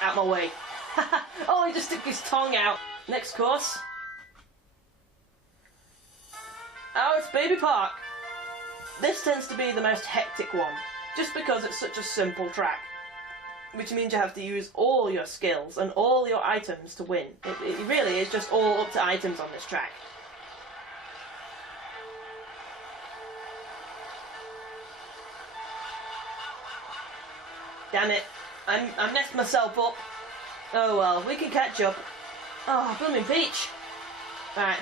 Out my way. Oh, he just took his tongue out. Next course. Oh, it's Baby Park. This tends to be the most hectic one, just because it's such a simple track. Which means you have to use all your skills and all your items to win. It really is just all up to items on this track. Damn it. I messed myself up. Oh well, we can catch up. Oh, blooming Peach. Right.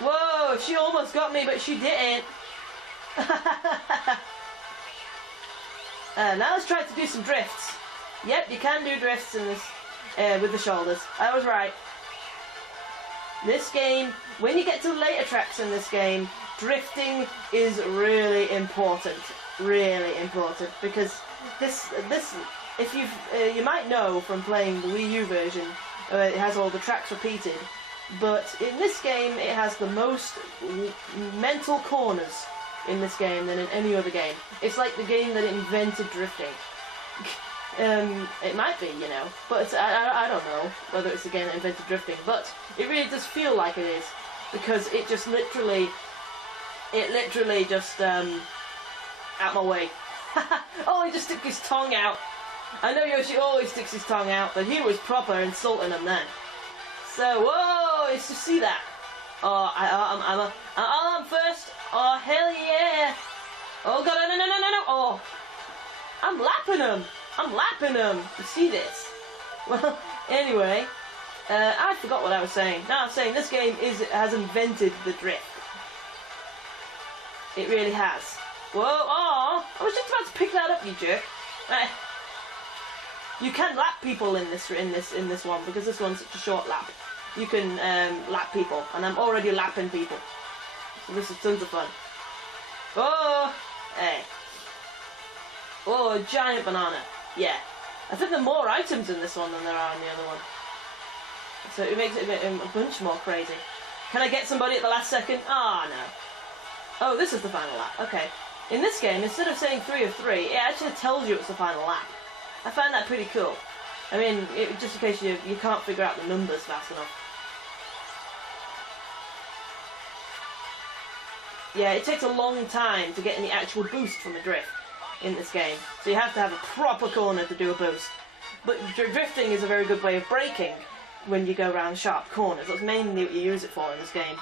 Whoa, she almost got me, but she didn't. Now let's try to do some drifts. Yep, you can do drifts in this with the shoulders. I was right. This game, when you get to the later tracks in this game, drifting is really important. Really important, because this if you might know from playing the Wii U version, it has all the tracks repeated, but in this game it has the most mental corners in this game than in any other game. It's like the game that invented drifting. It might be, you know, but it's, I don't know whether it's the game that invented drifting, but it really does feel like it is, because it just literally just out my way. Oh, he just took his tongue out. I know Yoshi always sticks his tongue out, but he was proper insulting him then. So, whoa, it's to see that. Oh, I'm first. Oh, hell yeah. Oh, God, no. Oh, I'm lapping him. I'm lapping him. You see this? Well, anyway, I forgot what I was saying. Now I'm saying this game has invented the drift. It really has. Whoa, oh, I was just about to pick that up, you jerk. You can lap people in this one, because this one's such a short lap. You can lap people, and I'm already lapping people. So this is tons of fun. Oh, hey. Oh, a giant banana. Yeah. I think there are more items in this one than there are in the other one. So it makes it a bunch more crazy. Can I get somebody at the last second? Ah, no. Oh, this is the final lap. Okay. In this game, instead of saying 3 of 3, it actually tells you it's the final lap. I find that pretty cool. I mean, just in case you can't figure out the numbers fast enough. Yeah, it takes a long time to get any actual boost from a drift in this game. So you have to have a proper corner to do a boost. But drifting is a very good way of braking when you go around sharp corners. That's mainly what you use it for in this game.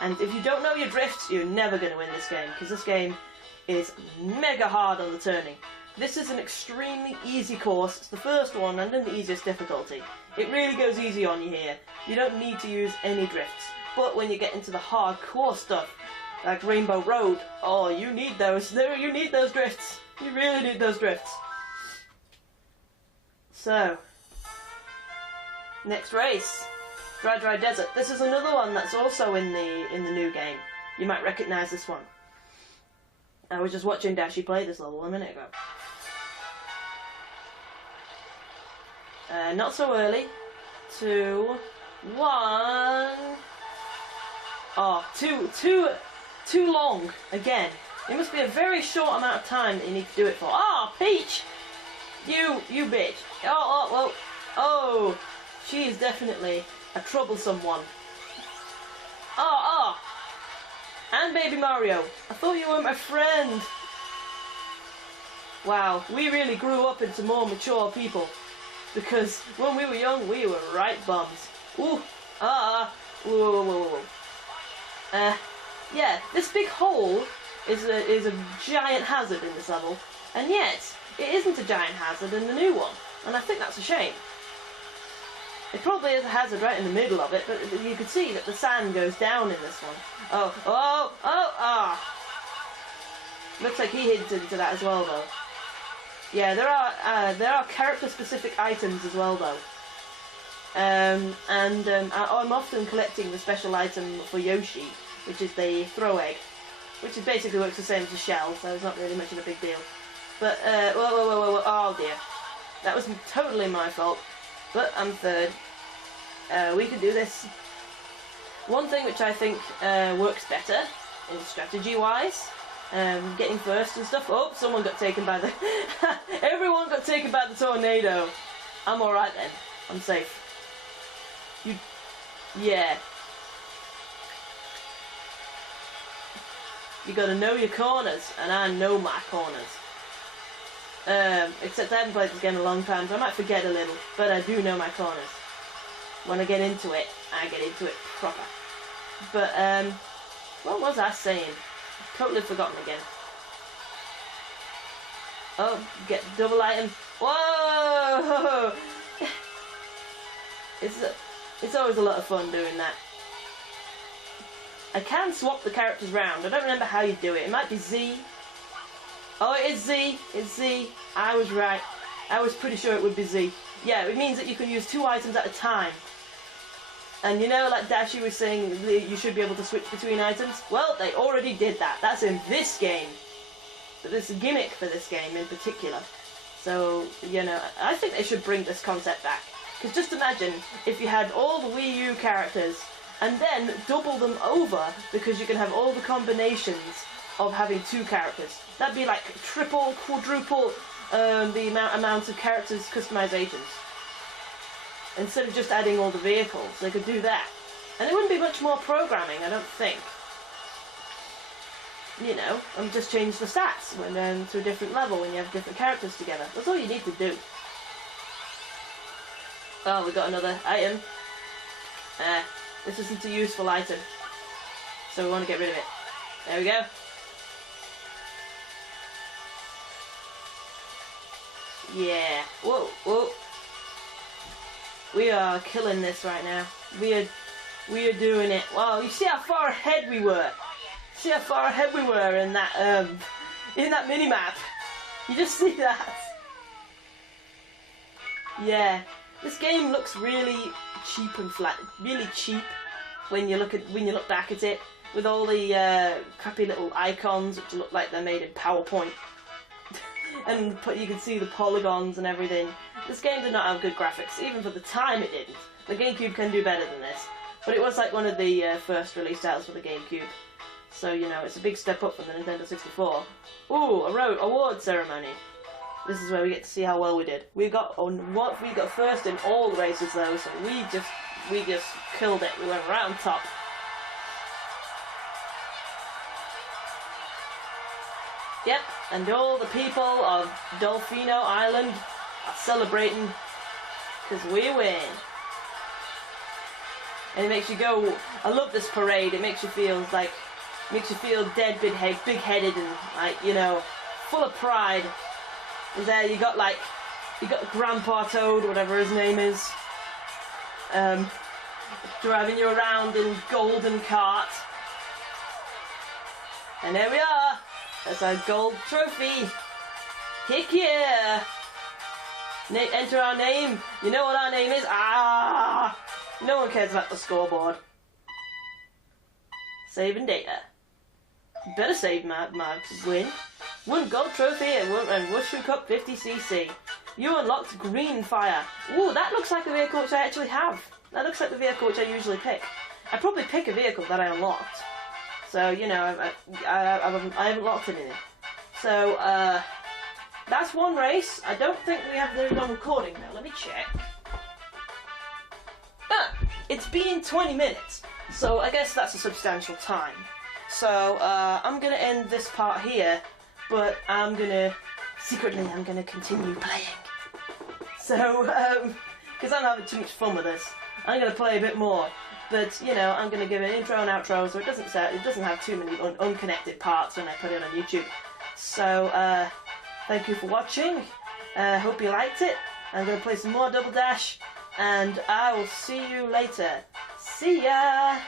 And if you don't know your drifts, you're never going to win this game, because this game is mega hard on the turning. This is an extremely easy course. It's the first one and in the easiest difficulty. It really goes easy on you here. You don't need to use any drifts. But when you get into the hardcore stuff, like Rainbow Road, oh, you need those. You need those drifts. You really need those drifts. So, next race, Dry Desert. This is another one that's also in the new game. You might recognise this one. I was just watching Dashi play this level a minute ago. Not so early. 2, 1. Oh, too long again. It must be a very short amount of time that you need to do it for. Oh, Peach! You bitch. Oh, she is definitely a troublesome one. Oh. And Baby Mario. I thought you were my friend. Wow, we really grew up into more mature people. Because when we were young, we were right bums. Ooh, whoa. Yeah, this big hole is a giant hazard in this level, and yet it isn't a giant hazard in the new one, and I think that's a shame. It probably is a hazard right in the middle of it, but you can see that the sand goes down in this one. Oh. Looks like he hinted into that as well, though. Yeah, there are character-specific items as well, though. I'm often collecting the special item for Yoshi, which is the throw egg, which is basically works the same as a shell, so it's not really much of a big deal. But whoa, oh dear, that was totally my fault. But I'm third. We can do this. One thing which I think works better, is strategy-wise, getting first and stuff. Oh, someone got taken by the... Everyone got taken by the tornado. I'm alright then. I'm safe. Yeah. You gotta know your corners, and I know my corners. Except I haven't played this game in a long time, so I might forget a little, but I do know my corners. When I get into it, I get into it proper. But, what was I saying? I've totally forgotten again. Oh, get double item. Whoa! It's always a lot of fun doing that. I can swap the characters round. I don't remember how you do it. It might be Z. Oh, it is Z. It's Z. I was right. I was pretty sure it would be Z. Yeah, it means that you can use 2 items at a time. And you know, like Dashi was saying, you should be able to switch between items. Well, they already did that. That's in this game. But there's a gimmick for this game in particular. So, you know, I think they should bring this concept back. Because just imagine if you had all the Wii U characters and then double them over, because you can have all the combinations of having 2 characters. That'd be like triple, quadruple the amount of characters customizations. Instead of just adding all the vehicles, they could do that. And it wouldn't be much more programming, I don't think. You know, and just change the stats when to a different level when you have different characters together. That's all you need to do. Oh, we got another item. This isn't a useful item, so we want to get rid of it. There we go. Yeah. Whoa, whoa. We are killing this right now. We are doing it. Wow, you see how far ahead we were. See how far ahead we were in that mini-map. You just see that. Yeah. This game looks really cheap and flat, really cheap when you look back at it, with all the crappy little icons which look like they're made in PowerPoint, and you can see the polygons and everything. This game did not have good graphics, even for the time it didn't. The GameCube can do better than this, but it was like one of the first release titles for the GameCube, so you know it's a big step up from the Nintendo 64. Ooh, award ceremony. This is where we get to see how well we did. We got first in all the races though, so we just killed it. We went right on top. Yep, and all the people of Dolfino Island are celebrating because we win. And it makes you go. I love this parade. It makes you feel dead big-headed and like, you know, full of pride. And there you got Grandpa Toad, whatever his name is, driving you around in golden cart. And there we are. That's our gold trophy. Heck yeah! Enter our name. You know what our name is? Ah! No one cares about the scoreboard. Saving data. Better save my win. Won gold trophy and Wushu Cup 50cc. You unlocked green fire. Ooh, that looks like a vehicle which I actually have. That looks like the vehicle which I usually pick. I probably pick a vehicle that I unlocked. So, you know, I haven't locked it in it. So, that's one race. I don't think we have the on recording now. Let me check. It's been 20 minutes. So, I guess that's a substantial time. So, I'm going to end this part here. But I'm gonna continue playing. So, because I'm having too much fun with this, I'm gonna play a bit more. But you know, I'm gonna give an intro and outro, so it doesn't have too many unconnected parts when I put it on YouTube. So, thank you for watching. Hope you liked it. I'm gonna play some more Double Dash, and I will see you later. See ya.